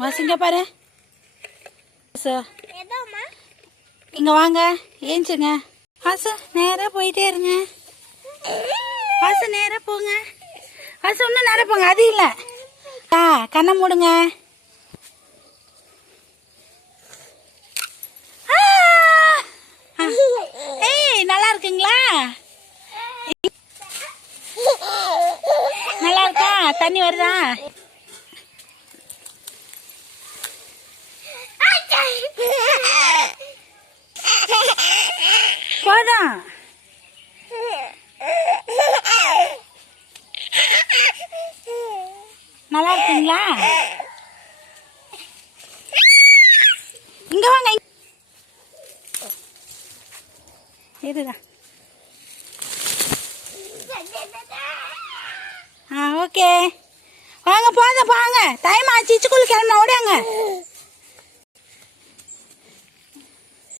வாசிங்க பாரு. இங்க வாங்க, ஏஞ்சுங்க. வாசு நேராக போயிட்டே இருங்க. வாசு நேராக போங்க. வாசு இன்னும் நேராக போங்க. அது இல்லை, கண்ணை மூடுங்க. ஏய், நல்லா இருக்குங்களா? நல்லா இருக்கா? தண்ணி வருதா? போதும். நல்லா இருக்குங்களா? இங்க வாங்க. இதுதான். ஓகே வாங்க, போதும், வாங்க. டைம் ஆச்சு. ஸ்கூலுக்கு கிளம்ப. ஓடாங்க.